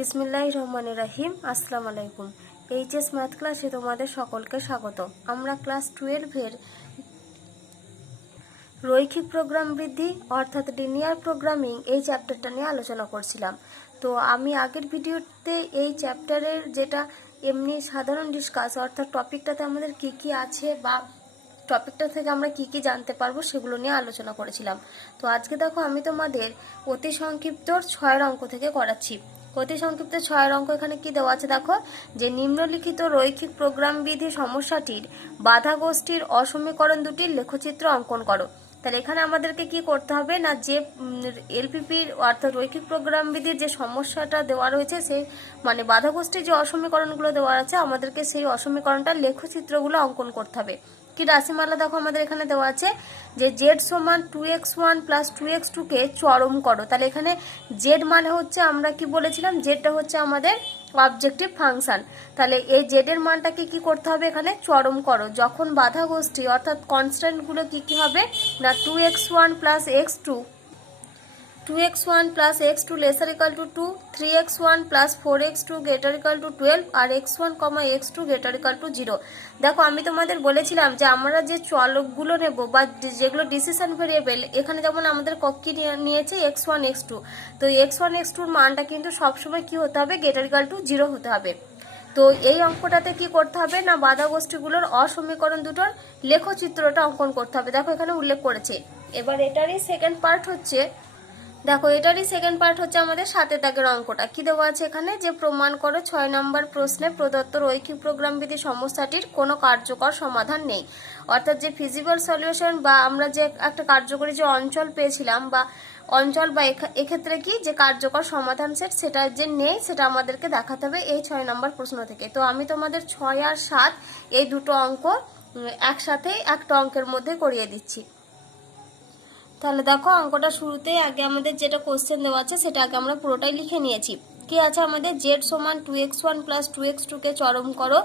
বিসমিল্লাহির রহমানির রহিম। আসসালামু আলাইকুম। এইচএস ম্যাথ ক্লাসে তোমাদের সকলকে স্বাগত। আমরা ক্লাস 12-এর রৈখিক প্রোগ্রাম বৃদ্ধি অর্থাৎ লিনিয়ার প্রোগ্রামিং এই চ্যাপ্টারটা নিয়ে আলোচনা করছিলাম। তো আমি আগের ভিডিওতে এই চ্যাপ্টারের যেটা এমনি সাধারণ ডিসকাস অর্থাৎ টপিকটাতে আমাদের কি কি আছে বা টপিকটা থেকে আমরা কি কি জানতে পারবো সেগুলো নিয়ে আলোচনা করেছিলাম। তো আজকে দেখো আমি তোমাদের অতি সংক্ষিপ্ত 6 অঙ্ক থেকে করাচ্ছি। অতি সংক্ষিপ্ত 6 অঙ্ক এখানে কি দেওয়া আছে দেখো, যে নিম্নলিখিত রৈখিক প্রোগ্রাম বিধি সমস্যাটির বাধা গোষ্ঠীর অসমীকরণ দুটির লেখচিত্র অঙ্কন করো। তাহলে এখানে আমাদেরকে কি করতে হবে না, যে এলপিপির অর্থাৎ রৈখিক প্রোগ্রাম বিধির যে সমস্যাটা দেওয়া রয়েছে সেই মানে বাধা গোষ্ঠীর যে অসমীকরণগুলো দেওয়া আছে আমাদেরকে সেই অসমীকরণটার লেখচিত্রগুলো অঙ্কন করতে হবে। কি রাশিমালা দেখো আমাদের এখানে দেওয়া আছে যে জেড সমান 2x1 প্লাস 2x2 কে চরম করো। তাহলে এখানে জেড মানে হচ্ছে আমরা কি বলেছিলাম, জেডটা হচ্ছে আমাদের অবজেক্টিভ ফাংশন। তাহলে এই জেড এর মানটাকে কি করতে হবে, এখানে চরম করো যখন বাধা গোষ্ঠী অর্থাৎ কনস্ট্যান্টগুলো কি কি হবে না 2x1 plus x2 2x1 plus x2 lesser equal to 2, 3x1 plus 4x2 greater equal to 12 আর x1, x2 greater equal to 0। দেখো আমি তোমাদের বলেছিলাম যে আমরা যে চলকগুলো নেব বা যেগুলো ডিসিশন ভেরিয়েবল, এখানে যেমন আমাদের কি নিয়েছে x1 x2, তো x1 x2 এর মানটা কিন্তু সবসময় কি হতে হবে, greater equal to 0 হতে হবে। তো এই অঙ্কটাতে কি করতে হবে না, বাধা গোষ্ঠীগুলোর অসমীকরণ দুটোর লেখচিত্রটা অঙ্কন করতে হবে। দেখো এখানে উল্লেখ করেছে। এবার এটারই সেকেন্ড পার্ট হচ্ছে, দেখো এটারই সেকেন্ড পার্ট হচ্ছে আমাদের 7 দাগের অঙ্কটা। কি দেওয়া আছে এখানে, যে প্রমাণ করো 6 নম্বর প্রশ্নে প্রদত্ত রৈখিক প্রোগ্রাম বিধি সমস্যাটির কোনো কার্যকর সমাধান নেই। অর্থাৎ যে ফিজিবল সলিউশন বা আমরা যে একটা কার্যকরী যে অঞ্চল পেয়েছিলাম বা অঞ্চল বা এক্ষেত্রে কি যে কার্যকর সমাধান সেট সেটা যে নেই সেটা আমাদেরকে দেখাতে হবে এই 6 নম্বর প্রশ্ন থেকে। তো আমি তোমাদের 6 আর 7 এই দুটো অঙ্ক একসাথে একটা অঙ্কের মধ্যে করিয়ে দিচ্ছি। তাহলে দেখো অঙ্কটা শুরুতেই আগে আমাদের যেটা কোশ্চেন দেওয়া আছে সেটা আগে আমরা পুরোটাই লিখে নিয়েছি। কি আছে আমাদের, জেড সমান 2x1 প্লাস 2x2 কে চরম করো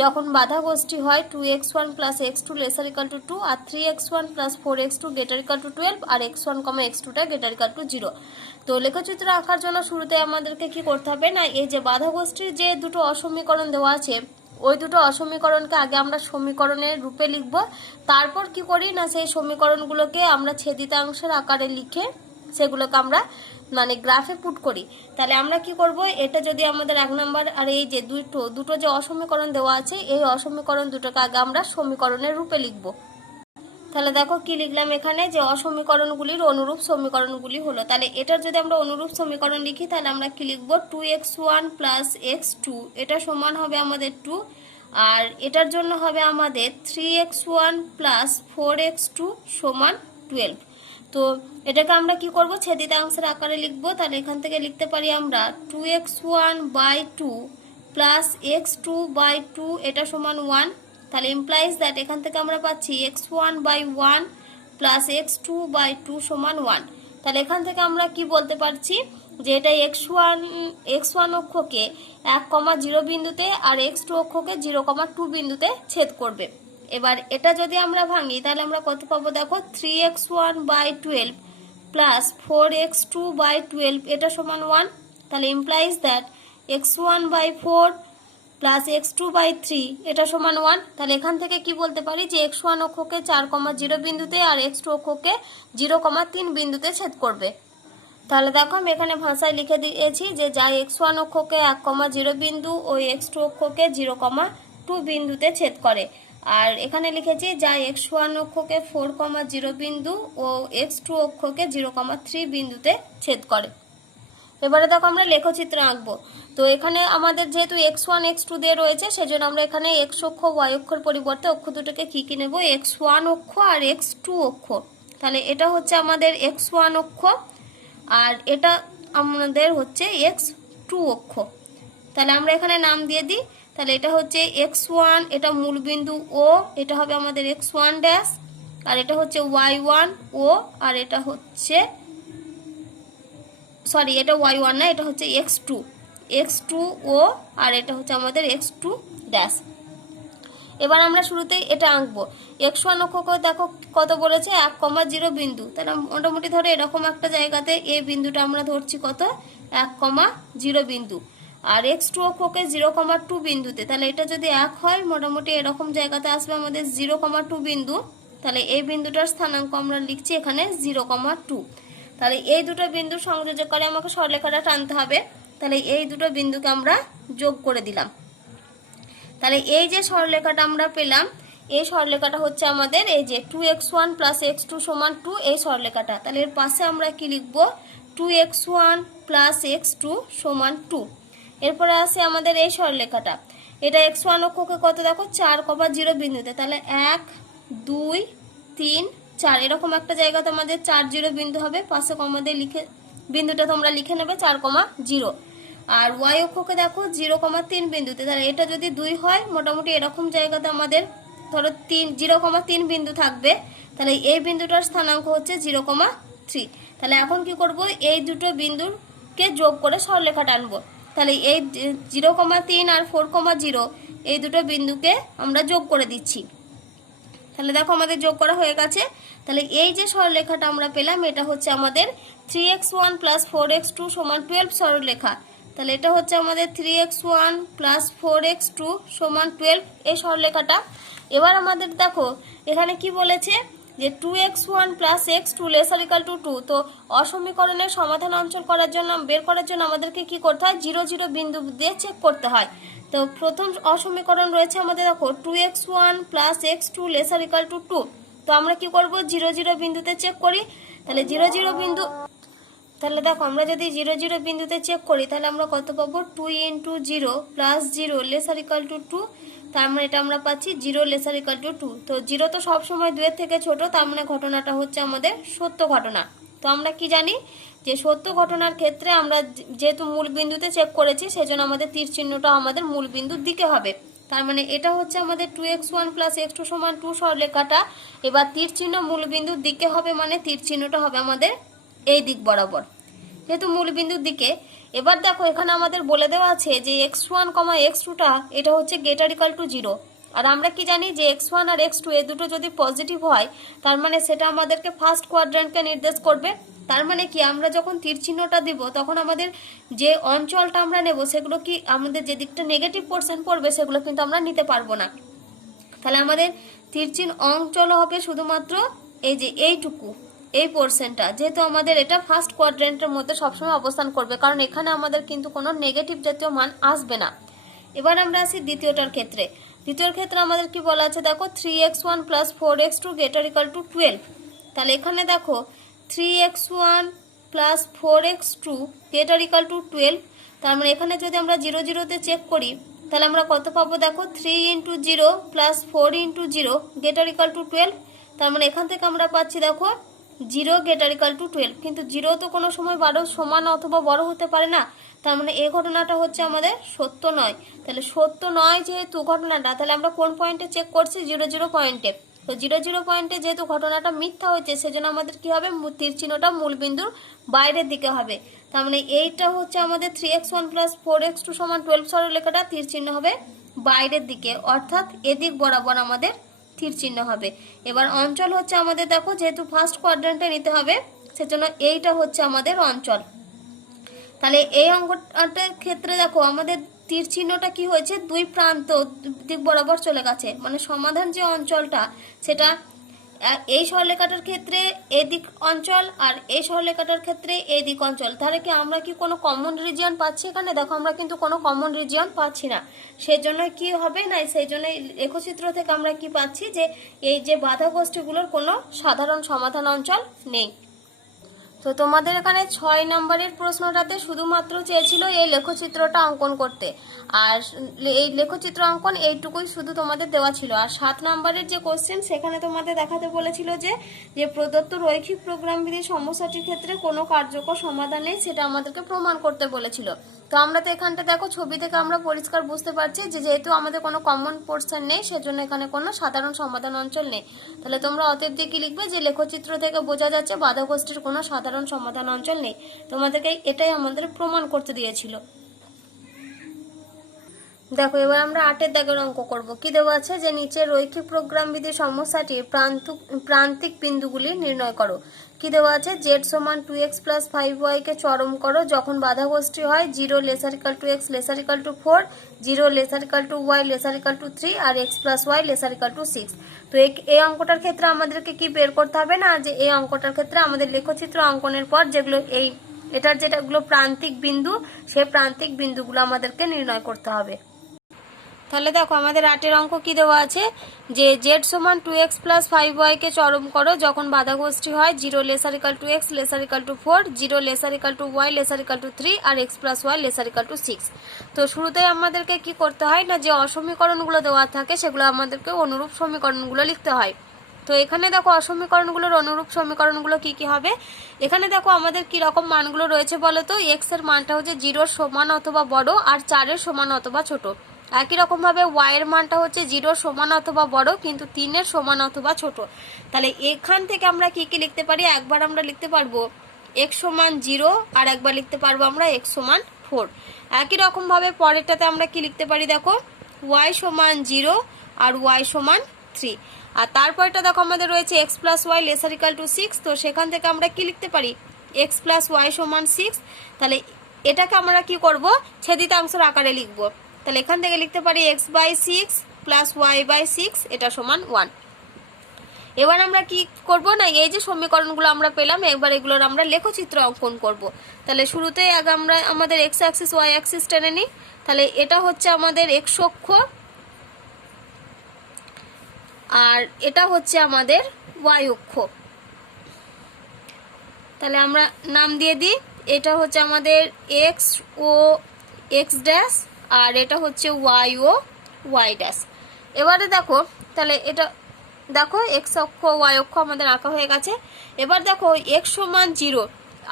যখন বাধা গোষ্ঠী হয় 2x1 plus x2 lesser equal to 2 আর 3x1 plus 4x2 greater equal to 12 আর x1, x2 টা গ্রেটার ইকাল টু 0। তো লেখচিত্র আঁকার জন্য শুরুতে আমাদেরকে কি করতে হবে না, এই যে বাধা গোষ্ঠীর যে দুটো অসমীকরণ দেওয়া আছে ওই দুটো অসমীকরণকে আগে আমরা সমীকরণের রূপে লিখব। তারপর কি করি না, সেই সমীকরণগুলোকে আমরা ছেদিতাংশের আকারে লিখে সেগুলোকে আমরা মানে গ্রাফে পুট করি। তাহলে আমরা কি করব, এটা যদি আমাদের 1 নম্বর আর এই যে দুটো যে অসমীকরণ দেওয়া আছে এই অসমীকরণ দুটোকে আগে আমরা সমীকরণের রূপে লিখব। তাহলে দেখো কি লিখলাম এখানে, যে অসমীকরণগুলির অনুরূপ সমীকরণগুলি হলো। তাহলে এটার যদি আমরা অনুরূপ সমীকরণ লিখি তাহলে আমরা কি লিখব, 2x1 প্লাস x2 এটা সমান হবে আমাদের 2, আর এটার জন্য হবে আমাদের 3x1 প্লাস 4x2 সমান 12। তো এটাকে আমরা কি করব, ছেদিতাংশের আকারে লিখব। তাহলে এখান থেকে লিখতে পারি আমরা 2x1 by 2 plus x2 by 2 এটা সমান 1। তাহলে ইমপ্লাইজ দ্যাট এখান থেকে আমরা পাচ্ছি x1 by 1 plus x2 by 2 সমান 1। তাহলে এখান থেকে আমরা কি বলতে পারছি যে এটা x1 অক্ষকে 1,0 বিন্দুতে আর x2 অক্ষকে 0,2 বিন্দুতে ছেদ করবে। এবার এটা যদি আমরা ভাঙি তাহলে আমরা কত পাবো দেখো, 3x1 by 12 plus 4x2 by 12 এটা সমান 1। তাহলে implies that x1 by 4 plus x2 by 3 এটা সমান 1। তাহলে এখান থেকে কি বলতে পারি যে x1 অক্ষকে 4,0 বিন্দুতে আর x2 অক্ষকে 0,3 বিন্দুতে ছেদ করবে। তাহলে দেখো আমি এখানে ভাষায় লিখে দিয়েছি যে যা x1 অক্ষকে 1,0 বিন্দু ও x2 অক্ষকে 0,2 বিন্দুতে ছেদ করে। আর এখানে লিখেছি যা x1 অক্ষকে 4,0 বিন্দু ও x2 অক্ষকে 0,3 বিন্দুতে ছেদ করে। এবারে দেখো আমরা লেখচিত্র আঁকবো। তো এখানে আমাদের যেহেতু x1 x2 দিয়ে রয়েছে সেজন্য আমরা এখানে x অক্ষ y অক্ষর পরিবর্তে অক্ষ দুটোকে কি নেব, x1 অক্ষ আর x2 অক্ষ। তাহলে এটা হচ্ছে আমাদের x1 অক্ষ আর এটা আমাদের হচ্ছে x2 অক্ষ। তাহলে আমরা এখানে নাম দিয়ে দিই। তাহলে এটা হচ্ছে x1, এটা মূলবিন্দু ও, এটা হবে আমাদের x1 ড্যাশ, আর এটা হচ্ছে y1 ও, আর এটা হচ্ছে সরি এটা y1 না, এটা হচ্ছে x2 ও, আর এটা হচ্ছে আমাদের x2 ড্যাশ। এবার আমরা শুরুতেই এটা আঁকবো। x1 অক্ষকে দেখো কত বলেছে, 1,0 বিন্দু। তাহলে মোটামুটি ধরো এরকম একটা জায়গাতে এই বিন্দুটা আমরা ধরছি কত, 1,0 বিন্দু। আর x2 অক্ষকে 0,2 বিন্দুতে, তাহলে এটা যদি 1 হয় মোটামুটি এরকম জায়গাতে আসবে আমাদের 0,2 বিন্দু। তাহলে এই বিন্দুটার স্থানাঙ্ক আমরা লিখছি এখানে 0,2। তাহলে এই দুটো বিন্দু সংযোজক করে আমাকে সরলরেখাটা টানতে হবে। তাহলে এই দুটো বিন্দুকে আমরা যোগ করে দিলাম। তাহলে এই যে সরলরেখাটা আমরা পেলাম, এই সরলরেখাটা হচ্ছে আমাদের এই যে 2x1 + x2 = 2, এই সরলরেখাটা। তাহলে এর পাশে আমরা কি লিখব, 2x1 + x2 = 2। এরপরে আসে আমাদের এই সরলরেখাটা, এটা x1 অক্ষকে কত দেখো 4,0 বিন্দুতে, তাহলে 1 2 3 4 এরকম একটা জায়গাতে আমাদের 4 0 বিন্দু হবে। পাশে কমাতে লিখে বিন্দুটা তোমরা লিখে নেবে 4,0। আর y অক্ষকে দেখো 0,3 বিন্দুতে, তাহলে এটা যদি 2 হয় মোটামুটি এরকম জায়গাতে আমাদের ধরো 0,3 বিন্দু থাকবে। তাহলে এই বিন্দুটার স্থানাঙ্ক হচ্ছে 0,3। তাহলে এখন কি করব, এই দুটো বিন্দুকে যোগ করে সরলরেখা টানবো। তাহলে এই 0,3 আর 4,0 এই দুটো বিন্দুকে আমরা যোগ করে দিচ্ছি। তাহলে দেখো আমাদের যোগ করা হয়ে গেছে। তাহলে এই যে সরলরেখাটা আমরা পেলাম এটা হচ্ছে আমাদের 3x1 + 4x2 = 12 সরলরেখা। তাহলে এটা হচ্ছে আমাদের 3x1 + 4x2 = 12 এই সরলরেখাটা। এবার আমাদের দেখো এখানে কি বলেছে যে 2x1 + x2 ≤ 2। তো অসমীকরণের সমাধান অঞ্চল বের করার জন্য আমাদেরকে কি করতে হয়, 0 0 বিন্দু দিয়ে চেক করতে হয়। তো প্রথম অসমীকরণ রয়েছে আমাদের দেখো 2x1 + x2 ≤ 2। তো আমরা কি করব, 0 0 বিন্দুতে চেক করি। তাহলে 0 0 বিন্দু, তাহলে দেখো আমরা যদি 0 0 বিন্দুতে চেক করি তাহলে আমরা কত পাবো, 2 × 0 + 0 ≤ 2। তার মানে এটা আমরা পাচ্ছি 0 ≤ 2। তো 0 তো সবসময় 2 এর থেকে ছোট, তার মানে ঘটনাটা হচ্ছে আমাদের সত্য ঘটনা। তো আমরা কি জানি যে সত্য ঘটনার ক্ষেত্রে আমরা যেহেতু মূল বিন্দুতে চেক করেছি সেজন্য আমাদের তীর চিহ্নটা আমাদের মূল বিন্দুর দিকে হবে। তার মানে এটা হচ্ছে আমাদের 2x1 + x2 = 2 সরলরেখাটা। এবার তীর চিহ্ন মূল বিন্দুর দিকে হবে, মানে তীর চিহ্নটা হবে আমাদের এই দিক বরাবর, যেহেতু মূল বিন্দুর দিকে। এবার দেখো এখানে আমাদের বলে দেওয়া আছে যে x1, x2টা এটা হচ্ছে > 0। আর আমরা কি জানি যে x1 আর x2 এই দুটো যদি পজিটিভ হয় তার মানে সেটা আমাদেরকে ফার্স্ট কোয়াড্র্যান্টকে নির্দেশ করবে। তার মানে কি আমরা যখন তীর চিহ্নটা দিব তখন আমাদের যে অঞ্চলটা আমরা নেব সেগুলো কি আমাদের যে দিকটা নেগেটিভ পোরশন পড়বে সেগুলো কিন্তু আমরা নিতে পারবো না। তাহলে আমাদের তীর চিহ্ন অঞ্চল হবে শুধুমাত্র এই যে এইটুকু, এই পোরশনটা, যেহেতু আমাদের এটা ফার্স্ট কোয়াড্র্যান্টের মধ্যে সবসময় অবস্থান করবে, কারণ এখানে আমাদের কিন্তু কোনো নেগেটিভ জাতীয় মান আসবে না। এবার আমরা আসি দ্বিতীয়টার ক্ষেত্রে। দ্বিতীয় ক্ষেত্রে আমাদের কি বলা আছে দেখো, 3x1 + 4x2 > 12। তাহলে এখানে দেখো 3x1 + 4x2 > 12। তার মানে এখানে যদি আমরা 0 0তে চেক করি তাহলে আমরা কত পাবো দেখো, 3 × 0 + 4 × 0 > 12। তার মানে এখান থেকে আমরা পাচ্ছি দেখো 0 > 12। কিন্তু 0 তো কোনো সময় 12 সমান অথবা বড় হতে পারে না, তার মানে এই ঘটনাটা হচ্ছে আমাদের সত্য নয়। তাহলে সত্য নয় যেহেতু ঘটনাটা, তাহলে আমরা কোন পয়েন্টে চেক করছি, 0 0 পয়েন্টে। তো 0 0 পয়েন্টে যেহেতু ঘটনাটা মিথ্যা হয়েছে সেজন্য আমাদের কি হবে, তীর চিহ্নটা মূল বিন্দুর বাইরের দিকে হবে। তার মানে এইটা হচ্ছে আমাদের 3x1 + 4x2 = 12 সরলরেখাটা তীর চিহ্ন হবে বাইরের দিকে, অর্থাৎ এদিক বরাবর আমাদের তীর চিহ্ন হবে। এবার অঞ্চল হচ্ছে আমাদের দেখো যেহেতু ফার্স্ট কোয়াড্র্যান্টে নিতে হবে সেজন্য এইটা হচ্ছে আমাদের অঞ্চল। তাহলে এই অঙ্কটার ক্ষেত্রে দেখো আমাদের তীর চিহ্নটা কি হয়েছে, দুই প্রান্ত দিক বরাবর চলে গেছে, মানে সমাধান যে অঞ্চলটা সেটা এই সরলরেখাটার ক্ষেত্রে এদিক অঞ্চল আর এই সরলরেখাটার ক্ষেত্রে এদিক অঞ্চল। তাহলে কি আমরা কি কোনো কমন রিজিয়ন পাচ্ছি এখানে, দেখো আমরা কিন্তু কোনো কমন রিজিয়ন পাচ্ছি না। সেই জন্য কি হবে না, সেই জন্য লেখচিত্র থেকে আমরা কি পাচ্ছি যে এই যে বাধা গোষ্ঠীগুলোর কোনো সাধারণ সমাধান অঞ্চল নেই। তো তোমাদের এখানে 6 নম্বরের প্রশ্নটাতে শুধুমাত্র চেয়েছিল এই লেখচিত্রটা অঙ্কন করতে, আর এই লেখচিত্র অঙ্কন এইটুকুই শুধু তোমাদের দেওয়া ছিল। আর 7 নম্বরের যে কোশ্চেন সেখানে তোমাদের দেখাতে বলেছিল যে প্রদত্ত রৈখিক প্রোগ্রামবিধির সমস্যাটির ক্ষেত্রে কোনো কার্যকর সমাধান নেই, সেটা আমাদেরকে প্রমাণ করতে বলেছিল। তো আমরা তো এখানটা দেখো ছবি থেকে আমরা পরিষ্কার বুঝতে পারছি যে যেহেতু আমাদের কোনো কমন পোরশন নেই সেজন্য এখানে কোনো সাধারণ সমাধান অঞ্চল নেই। তাহলে তোমরা অতএব দিয়ে কি লিখবে, যে লেখচিত্র থেকে বোঝা যাচ্ছে বাধা গোষ্ঠীর কোনো সাধারণ সমাধান অঞ্চল নেই। তোমাদেরকে এটাই আমাদের প্রমাণ করতে দিয়েছিল। দেখো এবার আমরা 8 দাগের অঙ্ক করব। কি দেওয়া আছে যে নিচের রৈখিক প্রোগ্রাম বিধি সমস্যাটির প্রান্তিক বিন্দুগুলি নির্ণয় করো। কি দেওয়া আছে z সমান 2x প্লাস 5y কে চরম করো যখন বাধাগ্রস্ত হয় 0 lesser equal to x lesser equal to 4, 0 lesser equal to y lesser equal to 3 আর x plus y lesser equal to 6। তো এই অঙ্কটার ক্ষেত্রে আমাদেরকে কি বের করতে হবে না, যে এই অঙ্কটার ক্ষেত্রে আমাদের লেখচিত্র অঙ্কনের পর যেগুলো এটার যেটাগুলো প্রান্তিক বিন্দু, সেই প্রান্তিক বিন্দুগুলো আমাদেরকে নির্ণয় করতে হবে। তাহলে দেখো আমাদের 8 অঙ্ক কি দেওয়া আছে যে z সমান 2x প্লাস 5y কে চরম করো যখন বাধাগ্রস্ত হয় 0 lesser equal to x lesser equal to 4, 0 lesser equal to y lesser equal to 3 আর x plus y lesser equal to 6। তো শুরুতে আমাদেরকে কি করতে হয় না, যে অসমীকরণগুলো দেওয়া থাকে সেগুলো আমাদেরকে অনুরূপ সমীকরণগুলো লিখতে হয়। তো এখানে দেখো অসমীকরণগুলোর অনুরূপ সমীকরণগুলো কি কি হবে। এখানে দেখো আমাদের কি রকম মানগুলো রয়েছে বলো তো। x এর মানটা হচ্ছে 0 সমান অথবা বড় আর 4 এর সমান অথবা ছোট। একই রকম ভাবে y এর মানটা হচ্ছে 0 সমান অথবা বড় কিন্তু 3 এর সমান অথবা ছোট। তাহলে এখান থেকে আমরা কি কি লিখতে পারি, একবার আমরা লিখতে পারবো x সমান 0 আর একবার লিখতে পারবো আমরা x সমান 4। একই রকম ভাবে পরেরটাতে আমরা কি লিখতে পারি দেখো y সমান 0 আর y সমান 3। আর তারপরটা দেখো আমাদের রয়েছে x plus y lesser equal to 6। তো সেখান থেকে আমরা কি লিখতে পারি x প্লাস y সমান 6। তাহলে এটাকে আমরা কি করব ছেদিতাংশের আকারে লিখব। তাহলে এখান থেকে লিখতে পারি x by 6 plus y by 6 এটা সমান 1। এবার আমরা কি করব না, এই যে সমীকরণগুলো আমরা পেলাম এবার এগুলোর আমরা লেখচিত্র অঙ্কন করব। তাহলে শুরুতে আগে আমরা আমাদের x অ্যাক্সিস y অ্যাক্সিস টেনে নিই। তাহলে এটা হচ্ছে আমাদের x অক্ষ আর এটা হচ্ছে আমাদের y অক্ষ। তাহলে আমরা নাম দিয়ে দিই, এটা হচ্ছে আমাদের x ও x ড্যাশ আর এটা হচ্ছে y ও y ড্যাশ। এবারে দেখো তাহলে এটা দেখো x অক্ষ y অক্ষ আমাদের আঁকা হয়ে গেছে। এবার দেখো x সমান 0,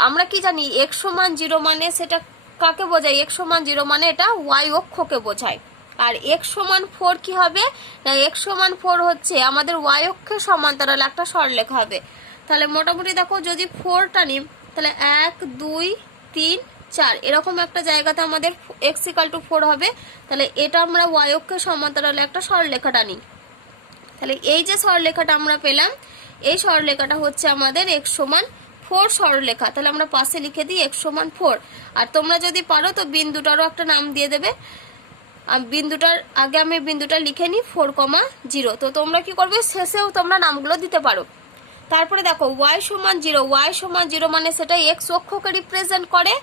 আমরা কি জানি x সমান 0 মানে সেটা কাকে বোঝায়, x সমান 0 মানে এটা y অক্ষকে বোঝায়। আর x সমান 4 কি হবে না, x সমান 4 হচ্ছে আমাদের y অক্ষের সমান্তরাল একটা সরলরেখা হবে। তাহলে মোটামুটি দেখো যদি 4টা নিই তাহলে 1 2 3 4 এরকম একটা জায়গাতে আমাদের x ইকাল টু 4 হবে। তাহলে এটা আমরা y অক্ষের সমান্তরালে একটা সরলরেখাটা নিই। তাহলে এই যে সরলরেখাটা আমরা পেলাম এই সরলরেখাটা হচ্ছে আমাদের x সমান 4 সরলরেখা। তাহলে আমরা পাশে লিখে দিই x সমান 4। আর তোমরা যদি পারো তো বিন্দুটারও একটা নাম দিয়ে দেবে। বিন্দুটার আগে আমি বিন্দুটা লিখে নিই 4,0। তো তোমরা কি করবে শেষেও তোমরা নামগুলো দিতে পারো। তারপরে দেখো y সমান 0, y সমান 0 মানে সেটা x অক্ষকে রিপ্রেজেন্ট করে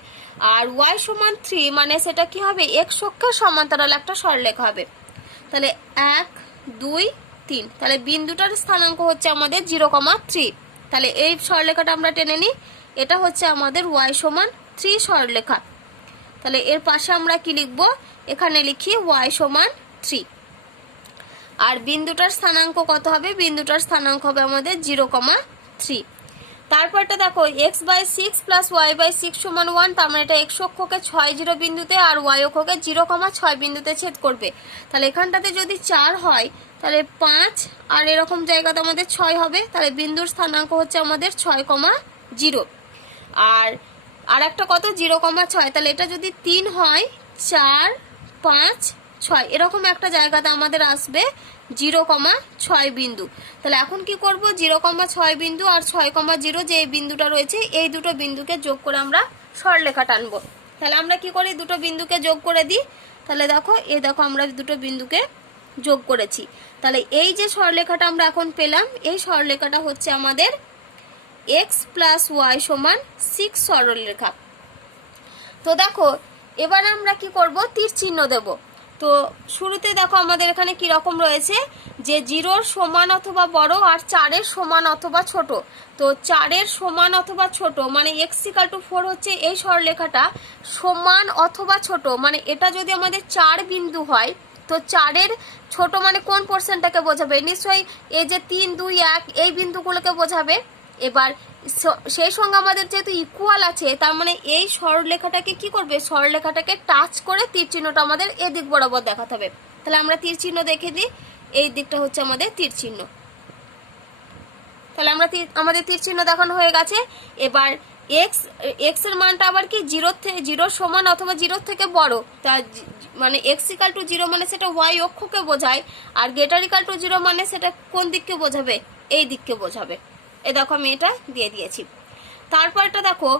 আর y সমান 3 মানে সেটা কি হবে x অক্ষের সমান্তরাল একটা সরলরেখা হবে। তাহলে 1 2 3 তাহলে বিন্দুটার স্থানাঙ্ক হচ্ছে আমাদের 0,3। তাহলে এই সরলরেখাটা আমরা টেনে নিই, এটা হচ্ছে আমাদের y সমান 3 সরলরেখা। তাহলে এর পাশে আমরা কি লিখব, এখানে লিখি y সমান 3। আর বিন্দুটার স্থানাঙ্ক কত হবে, বিন্দুটার স্থানাঙ্ক হবে আমাদের 0,3। তারপরটা দেখো x by 6 plus y by 6 সমান 1। তার মানে এটা x অক্ষকে 6 0 বিন্দুতে আর y অক্ষকে 0,6 বিন্দুতে ছেদ করবে। তাহলে এখানটাতে যদি 4 হয় তাহলে 5 আর এরকম জায়গাতে আমাদের 6 হবে। তাহলে বিন্দুর স্থানাঙ্ক হচ্ছে আমাদের 6,0। আর একটা কত 0,6। তাহলে এটা যদি 3 হয় 4 5 6 এরকম একটা জায়গাতে আমাদের আসবে 0,6 বিন্দু। তাহলে এখন কি করব 0,6 বিন্দু আর 6,0 যে এই বিন্দুটা রয়েছে এই দুটো বিন্দুকে যোগ করে আমরা সরলরেখা টানবো। তাহলে আমরা কি করি দুটো বিন্দুকে যোগ করে দিই। তাহলে দেখো দেখো আমরা দুটো বিন্দুকে যোগ করেছি। তাহলে এই যে সরলরেখাটা আমরা এখন পেলাম এই সরলরেখাটা হচ্ছে আমাদের x প্লাস y সমান 6 সরলরেখা। তো দেখো এবার আমরা কি করব তীর চিহ্ন দেব। তো শুরুতে দেখো আমাদের এখানে কি রকম রয়েছে যে 0 সমান অথবা বড় আর 4 এর সমান অথবা ছোট। তো 4 এর সমান অথবা ছোট মানে x ইকুয়াল টু 4 হচ্ছে এই সরলরেখাটা সমান অথবা ছোট মানে এটা যদি আমাদের 4 বিন্দু হয় তো 4 এর ছোট মানে কোন পোরশনটাকে বোঝাবে, নিশ্চয়ই এই যে 3 2 1 এই বিন্দুগুলোকে বোঝাবে। এবার সেই সঙ্গে আমাদের যেহেতু ইকুয়াল আছে তার মানে এই সরলরেখাটাকে কি করবে সরলরেখাটাকে টাচ করে তীর চিহ্নটা আমাদের এদিক বরাবর দেখাতে হবে। তাহলে আমরা তীর চিহ্ন দেখে দিই, এই দিকটা হচ্ছে আমাদের তীর চিহ্ন। তাহলে আমাদের তীর চিহ্ন দেখানো হয়ে গেছে। এবার এক্স এক্স এর মানটা আবার কি জিরোর সমান অথবা জিরোর থেকে বড়, তা মানে এক্স ইকাল টু জিরো মানে সেটা ওয়াই অক্ষকে বোঝায়, আর গ্রেটার ইকাল টু জিরো মানে সেটা কোন দিককে বোঝাবে, এই দিককে বোঝাবে। এ দেখো আমি এটা দিয়ে দিয়েছি। তারপরটা দেখো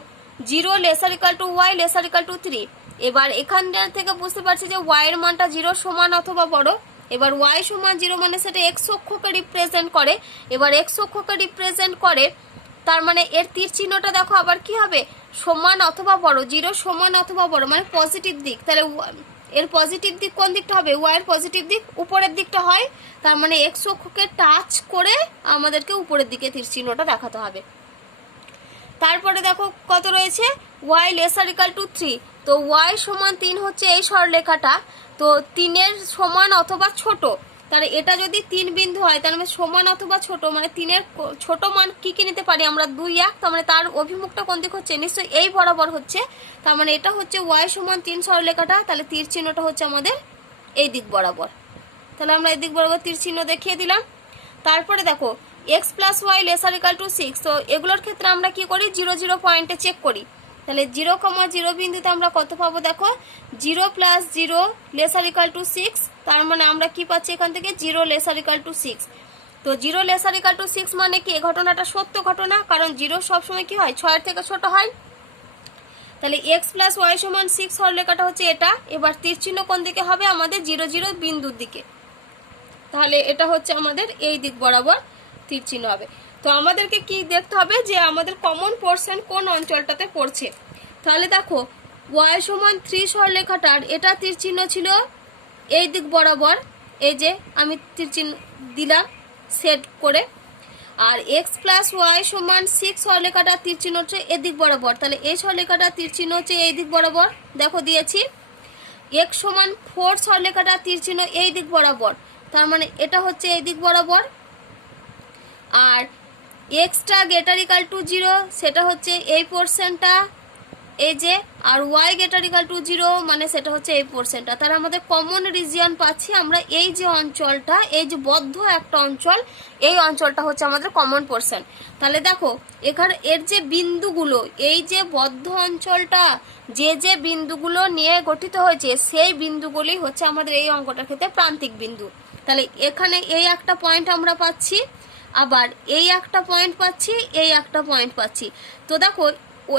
zero lesser equal to y lesser equal to 3। এবার এখান থেকে বুঝতে পারছি যে ওয়াই এর মানটা জিরোর সমান অথবা বড়। এবার ওয়াই সমান জিরো মানে সেটা এক্স অক্ষকে রিপ্রেজেন্ট করে। এবার এক্স অক্ষকে রিপ্রেজেন্ট করে, তার মানে এর তীর চিহ্নটা দেখো আবার কি হবে, সমান অথবা বড়, জিরো সমান অথবা বড় মানে পজিটিভ দিক। তাহলে এর পজিটিভ দিক কোন দিকটা হবে, ওয়াই এর পজিটিভ দিক উপরের দিকটা হয়, তার মানে এক্স অক্ষকে টাচ করে আমাদেরকে উপরের দিকে তীর চিহ্নটা দেখাতে হবে। তারপরে দেখো কত রয়েছে, ওয়াই লেসার ইকাল টু 3। তো ওয়াই সমান 3 হচ্ছে এই সরলরেখাটা, তো 3-এর সমান অথবা ছোট। তাহলে এটা যদি 3 বিন্দু হয় তার মানে সমান অথবা ছোট, মানে 3-এর ছোট মান কি কি নিতে পারি আমরা, 2, 1। তার মানে তার অভিমুখটা কোন দিক হচ্ছে, নিশ্চয়ই এই বরাবর হচ্ছে। তার মানে এটা হচ্ছে ওয়াই সমান 3 সরলরেখাটা, তাহলে তীর চিহ্নটা হচ্ছে আমাদের এই দিক বরাবর। তাহলে আমরা এই দিক বরাবর তীর চিহ্ন দেখিয়ে দিলাম। তারপরে দেখো x plus y lesser equal to 6। তো এগুলোর ক্ষেত্রে আমরা কি করি, 0, 0 পয়েন্টে চেক করি। তাহলে 0, 0 বিন্দুতে আমরা কত পাবো, দেখো 0 + 0 লেসার ইকাল টু 6। তার মানে আমরা কি পাচ্ছি এখান থেকে, 0 লেসার ইকাল টু 6। তো 0 লেসার ইকাল টু 6 মানে কি, এই ঘটনাটা সত্য ঘটনা, কারণ 0 সবসময় কি হয়, 6-এর থেকে ছোট হয়। তাহলে এক্স প্লাস ওয়াই সমান 6 সরলরেখাটা হচ্ছে এটা। এবার তীর চিহ্ন কোন দিকে হবে, আমাদের 0, 0 বিন্দুর দিকে। তাহলে এটা হচ্ছে আমাদের এই দিক বরাবর তীর চিহ্ন হবে। তো আমাদেরকে কি দেখতে হবে যে আমাদের কমন পোরশন কোন অঞ্চলটাতে পড়ছে। তাহলে দেখো ওয়াই সমান 3 সরলরেখাটার এটা তীর চিহ্ন ছিল এই দিক বরাবর, এই যে আমি তীর চিহ্ন দিলাম সেট করে। আর এক্স প্লাস ওয়াই সমান 6 সরলরেখাটার তীর চিহ্ন হচ্ছে এদিক বরাবর, তাহলে এই সরলরেখাটার তীর চিহ্ন হচ্ছে এই দিক বরাবর, দেখো দিয়েছি। এক্স সমান 4 সরলরেখাটার তীর চিহ্ন এই দিক বরাবর, তার মানে এটা হচ্ছে এই দিক বরাবর। আর এক্সটা গ্রেটার ইকাল টু 0 সেটা হচ্ছে এই পোরশনটা, এই যে। আর ওয়াই গ্রেটার ইকাল টু 0 মানে সেটা হচ্ছে এই পোরশনটা। তাহলে আমাদের কমন রিজিয়ন পাচ্ছি আমরা এই যে অঞ্চলটা, এই যে বদ্ধ একটা অঞ্চল, এই অঞ্চলটা হচ্ছে আমাদের কমন পোরশন। তাহলে দেখো এখানে এর যে বিন্দুগুলো, এই যে বদ্ধ অঞ্চলটা যে বিন্দুগুলো নিয়ে গঠিত হয়েছে, সেই বিন্দুগুলি হচ্ছে আমাদের এই অঙ্কটার ক্ষেত্রে প্রান্তিক বিন্দু। তাহলে এখানে এই একটা পয়েন্ট আমরা পাচ্ছি, আবার এই একটা পয়েন্ট পাচ্ছি, এই একটা পয়েন্ট পাচ্ছি। তো দেখো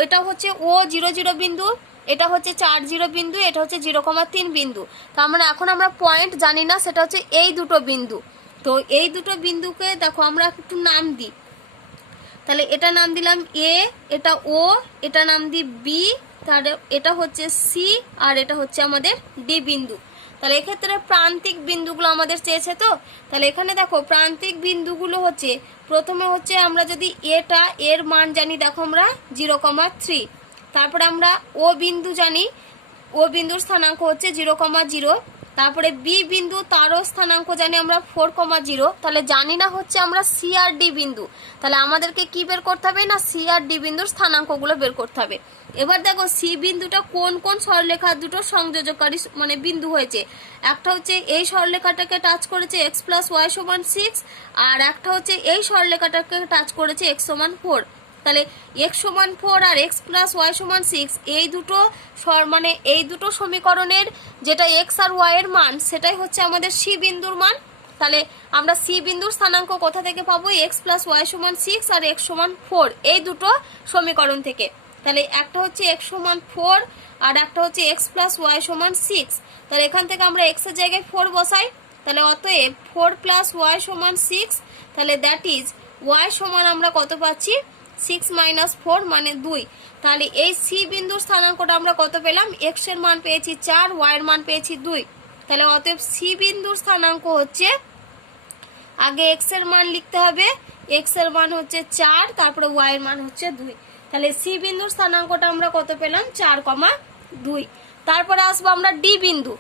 এটা হচ্ছে ও 0, 0 বিন্দু, এটা হচ্ছে 4, 0 বিন্দু, এটা হচ্ছে 0,3 বিন্দু। তার মানে এখন আমরা পয়েন্ট জানি না, সেটা হচ্ছে এই দুটো বিন্দু। তো এই দুটো বিন্দুকে দেখো আমরা একটু নাম দিই। তাহলে এটা নাম দিলাম এ, এটা ও, এটা নাম দিই বি, তাহলে এটা হচ্ছে সি, আর এটা হচ্ছে আমাদের ডি বিন্দু। তাহলে এক্ষেত্রে প্রান্তিক বিন্দুগুলো আমাদের চেয়েছে। তো তাহলে এখানে দেখো প্রান্তিক বিন্দুগুলো হচ্ছে, প্রথমে হচ্ছে আমরা যদি এটা এর মান জানি, দেখো আমরা 0,3। তারপরে আমরা ও বিন্দু জানি, ও বিন্দুর স্থানাঙ্ক হচ্ছে 0,0। তারপরে বি বিন্দু, তারও স্থানাঙ্ক জানি আমরা 4,0। তাহলে জানি না হচ্ছে আমরা সি আর ডি বিন্দু। তাহলে আমাদেরকে কি বের করতে হবে না, সি আর ডি বিন্দুর স্থানাঙ্কগুলো বের করতে হবে। এবার দেখো সি বিন্দুটা কোন কোন সরলরেখা দুটো সংযোজকারী মানে বিন্দু হয়েছে। একটা হচ্ছে এই সরলরেখাটাকে টাচ করেছে এক্স প্লাস ওয়াই সমান 6, আর একটা হচ্ছে এই সরলরেখাটাকে টাচ করেছে এক্স সমান 4। তাহলে এক্স সমান 4 আর এক্স প্লাস ওয়াই সমান 6, এই দুটো মানে এই দুটো সমীকরণের যেটা এক্স আর ওয়াই এর মান, সেটাই হচ্ছে আমাদের সি বিন্দুর মান। তাহলে আমরা সি বিন্দুর স্থানাঙ্ক কোথা থেকে পাবো, এক্স প্লাস ওয়াই সমান 6 আর এক্স সমান 4, এই দুটো সমীকরণ থেকে। তাহলে একটা হচ্ছে এক্স সমান 4 আর একটা হচ্ছে এক্স প্লাস ওয়াই সমান 6। তাহলে এখান থেকে আমরা এক্স এর জায়গায় 4 বসাই। তাহলে অতএব 4 + ওয়াই সমান 6। তাহলে দ্যাট ইজ ওয়াই সমান আমরা কত পাচ্ছি, 6 - 4 মানে 2। তাহলে এই সি বিন্দুর স্থানাঙ্কটা আমরা কত পেলাম, এক্স এর মান পেয়েছি 4, ওয়াই এর মান পেয়েছি 2। তাহলে অতএব সি বিন্দুর স্থানাঙ্ক হচ্ছে, আগে এক্স এর মান লিখতে হবে, এক্স এর মান হচ্ছে 4, তারপরে ওয়াই এর মান হচ্ছে 2। তাহলে সি বিন্দুর স্থানাঙ্কটা আমরা কত পেলাম, 4,2। তারপরে আসবো আমরা ডি বিন্দু।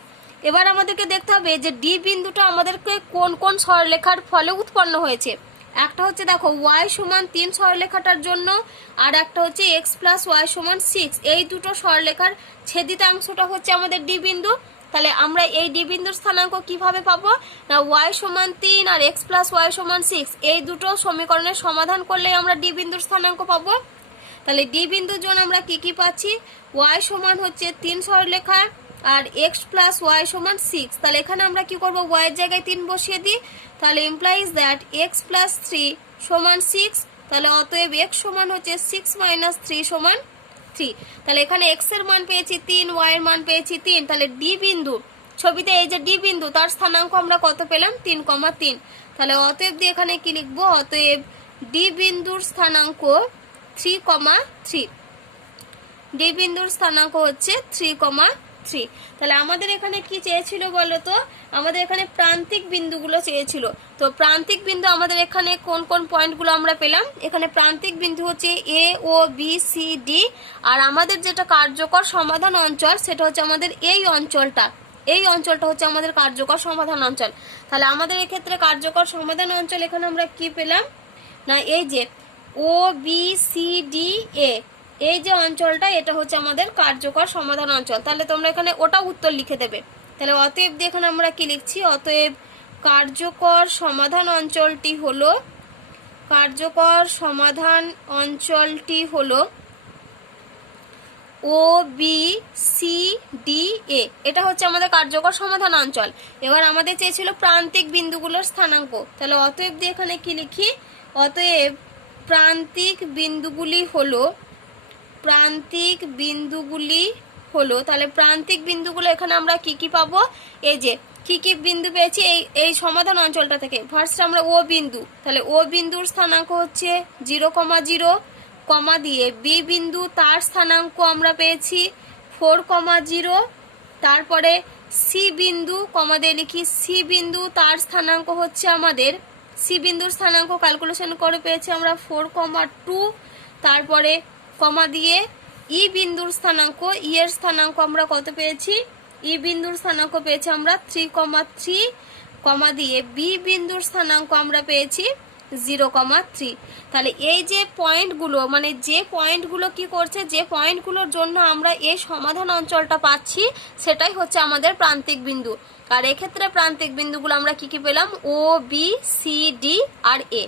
এবার আমাদেরকে দেখতে হবে যে ডি বিন্দুটা আমাদেরকে কোন কোন সরলরেখার ফলে উৎপন্ন হয়েছে। একটা হচ্ছে দেখো ওয়াই সমান 3 সরলরেখাটার জন্য, আর একটা হচ্ছে এক্স প্লাস ওয়াই সমান 6, এই দুটো সরলরেখার ছেদিতাংশটা হচ্ছে আমাদের ডি বিন্দু। তাহলে আমরা এই ডি বিন্দুর স্থানাঙ্ক কিভাবে পাবো না, ওয়াই সমান 3 আর এক্স প্লাস ওয়াই সমান 6, এই দুটো সমীকরণের সমাধান করলে আমরা ডি বিন্দুর স্থানাঙ্ক পাবো। তাহলে ডি বিন্দুর জন্য আমরা কি পাচ্ছি, ওয়াই সমান হচ্ছে 3 সরলরেখা আর এক্স প্লাস ওয়াই সমান 6। তাহলে এখানে আমরা কি করব, ওয়াই এর জায়গায় 3 বসিয়ে দিই। তাহলে ইমপ্লাইজ দ্যাট এক্স প্লাস 3 সমান 6। তাহলে অতএব এক্স সমান হচ্ছে 6 মাইনাস 3 সমান 3। তাহলে এখানে এক্স এর মান পেয়েছি 3, ওয়াই এর মান পেয়েছি 3। তাহলে ডি বিন্দু ছবিতে এই যে ডি বিন্দু তার স্থানাঙ্ক আমরা কত পেলাম, 3,3। তাহলে অতএব দিয়ে এখানে কি লিখবো, অতএব ডি বিন্দুর স্থানাঙ্ক 3,3। ডি বিন্দুর স্থানাঙ্ক হচ্ছে 3,3। তাহলে আমাদের এখানে কি চেয়েছিল বলতো, আমাদের এখানে প্রান্তিক বিন্দুগুলো চেয়েছিল। তো প্রান্তিক বিন্দু আমাদের এখানে কোন কোন পয়েন্টগুলো আমরা পেলাম, এখানে প্রান্তিক বিন্দু হচ্ছে এ ও বি সি ডি। আর আমাদের যেটা কার্যকর সমাধান অঞ্চল সেটা হচ্ছে আমাদের এই অঞ্চলটা, এই অঞ্চলটা হচ্ছে আমাদের কার্যকর সমাধান অঞ্চল। তাহলে আমাদের এক্ষেত্রে কার্যকর সমাধান অঞ্চল এখানে আমরা কি পেলাম না, এই যে ও বি সি ডি এ, এই যে অঞ্চলটা এটা হচ্ছে আমাদের কার্যকর সমাধান অঞ্চল। তাহলে তোমরা এখানে ওটা উত্তর লিখে দেবে। তাহলে অতএব দিয়ে এখানে আমরা কি লিখছি, অতএব কার্যকর সমাধান অঞ্চলটি হলো, কার্যকর সমাধান অঞ্চলটি হলো ও বি সি ডি এ, এটা হচ্ছে আমাদের কার্যকর সমাধান অঞ্চল। এবার আমাদের চেয়েছিল প্রান্তিক বিন্দুগুলোর স্থানাঙ্ক। তাহলে অতএব দিয়ে এখানে কি লিখি, অতএব প্রান্তিক বিন্দুগুলি হলো, প্রান্তিক বিন্দুগুলি হলো, তাহলে প্রান্তিক বিন্দুগুলো এখানে আমরা কি পাবো, এই যে কি বিন্দু পেয়েছি এই সমাধান অঞ্চলটা থেকে। ফার্স্ট আমরা ও বিন্দু, তাহলে ও বিন্দুর স্থানাঙ্ক হচ্ছে 0,0, কমা দিয়ে বি বিন্দু তার স্থানাঙ্ক আমরা পেয়েছি 4,0। তারপরে সি বিন্দু, কমা দিয়ে লিখি সি বিন্দু তার স্থানাঙ্ক হচ্ছে আমাদের, সি বিন্দুর স্থানাঙ্ক ক্যালকুলেশন করে পেয়েছি আমরা 4,2। তারপরে কমা দিয়ে ই বিন্দুর স্থানাঙ্ক, ই এর স্থানাঙ্ক আমরা কত পেয়েছি, ই বিন্দুর স্থানাঙ্ক পেয়েছি আমরা 3,3, কমা দিয়ে বি বিন্দুর স্থানাঙ্ক আমরা পেয়েছি 0,3। তাহলে এই যে পয়েন্টগুলো, মানে যে পয়েন্টগুলো কি করছে, যে পয়েন্টগুলোর জন্য আমরা এই সমাধান অঞ্চলটা পাচ্ছি সেটাই হচ্ছে আমাদের প্রান্তিক বিন্দু। আর এক্ষেত্রে প্রান্তিক বিন্দুগুলো আমরা কি পেলাম, ও বি সি ডি আর এ।